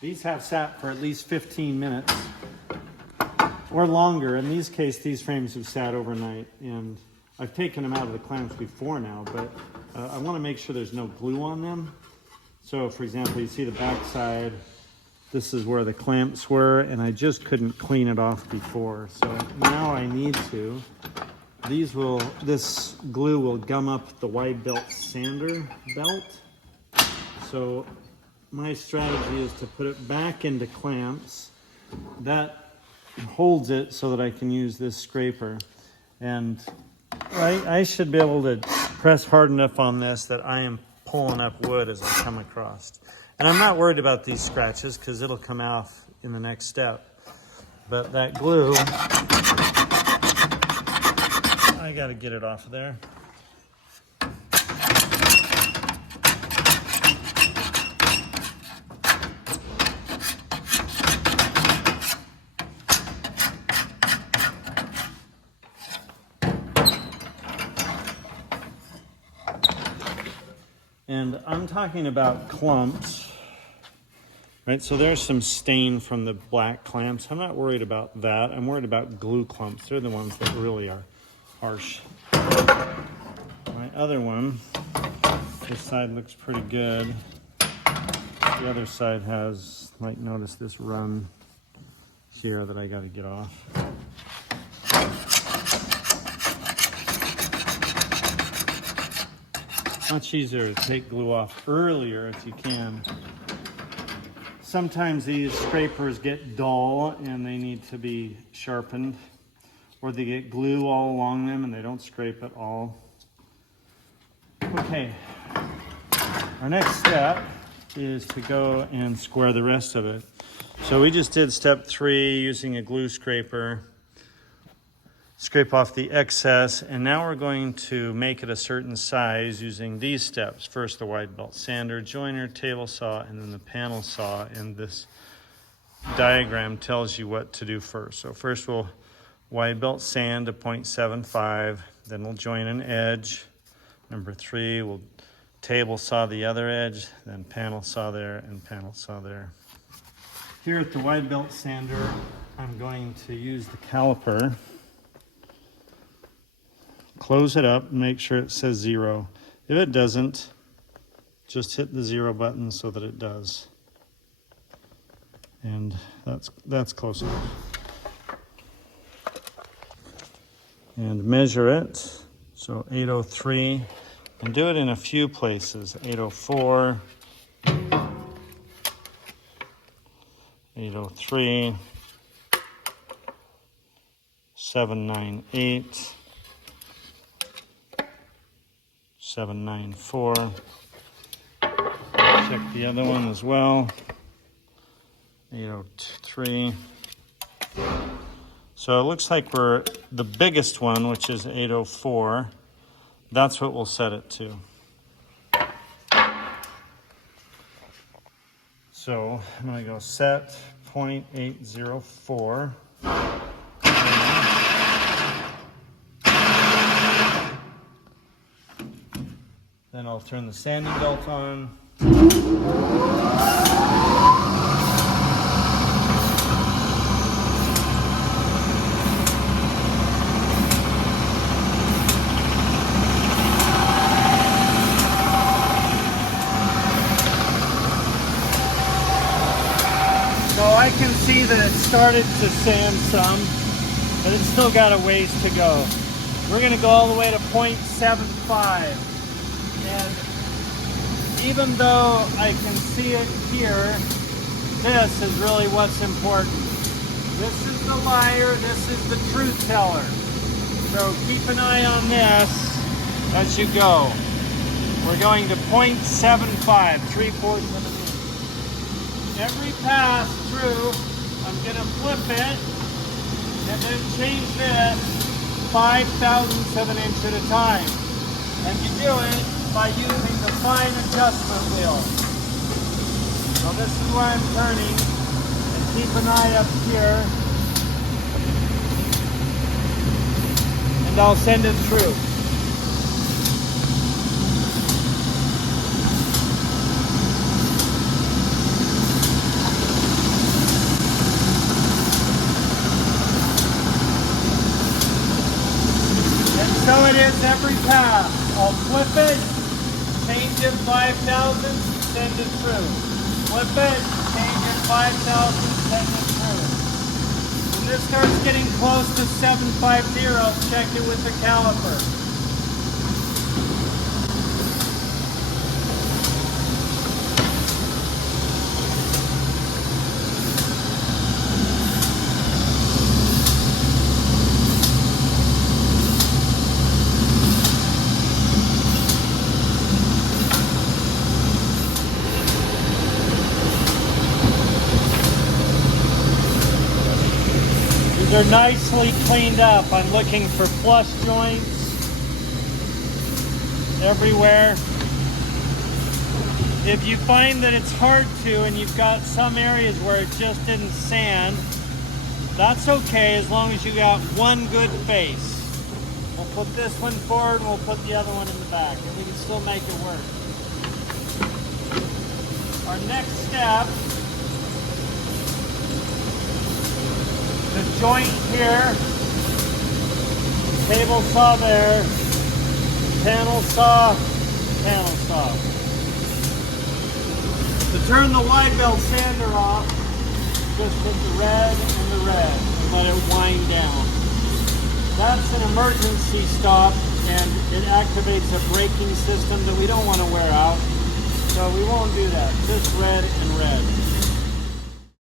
These have sat for at least 15 minutes or longer. In these case, these frames have sat overnight, and I've taken them out of the clamps before now, but I want to make sure there's no glue on them. So for example, you see the back side, this is where the clamps were, and I just couldn't clean it off before. So now I need to. This glue will gum up the wide belt sander belt. So my strategy is to put it back into clamps. That holds it so that I can use this scraper. And I should be able to press hard enough on this that I am pulling up wood as I come across. And I'm not worried about these scratches because it'll come off in the next step. But that glue, I got to get it off of there. And I'm talking about clumps, right? So there's some stain from the black clamps. I'm not worried about that. I'm worried about glue clumps. They're the ones that really are harsh. My other one, this side looks pretty good. The other side has, might notice this run here that I got to get off. Much easier to take glue off earlier if you can. Sometimes these scrapers get dull and they need to be sharpened, or they get glue all along them and they don't scrape at all. Okay, our next step is to go and square the rest of it. So we just did step 3 using a glue scraper. Scrape off the excess, and now we're going to make it a certain size using these steps. First the wide belt sander, joiner, table saw, and then the panel saw, and this diagram tells you what to do first. So first we'll wide belt sand to 0.75, then we'll join an edge. Number 3, we'll table saw the other edge, then panel saw there and panel saw there. Here at the wide belt sander, I'm going to use the caliper. Close it up and make sure it says 0. If it doesn't, just hit the 0 button so that it does. And that's close enough. And measure it. So 803. And do it in a few places. 804. 803. 798. 794. Check the other one as well. 803. So it looks like we're the biggest one, which is 804. That's what we'll set it to. So I'm going to go set 0.804. Then I'll turn the sanding belt on. So I can see that it started to sand some, but it's still got a ways to go. We're going to go all the way to 0.75. And even though I can see it here, this is really what's important. This is the liar, this is the truth teller. So keep an eye on this as you go. We're going to 0.75, 3/4 of an inch. Every pass through, I'm going to flip it and then change this 0.005 of an inch at a time. And you do it by using the fine adjustment wheel. So this is where I'm turning, and keep an eye up here, and I'll send it through. it is every pass. I'll flip it, change it 5,000, send it through. Flip it, change it 5,000, send it through. When this starts getting close to 750, check it with the caliper. They're nicely cleaned up. I'm looking for flush joints everywhere. If you find that it's hard to and you've got some areas where it just didn't sand, that's okay as long as you got one good face. We'll put this one forward and we'll put the other one in the back and we can still make it work. Our next step, the joint here, table saw there, panel saw, panel saw. To turn the wide belt sander off, just put the red and the red and let it wind down. That's an emergency stop and it activates a braking system that we don't want to wear out. So we won't do that, just red and red.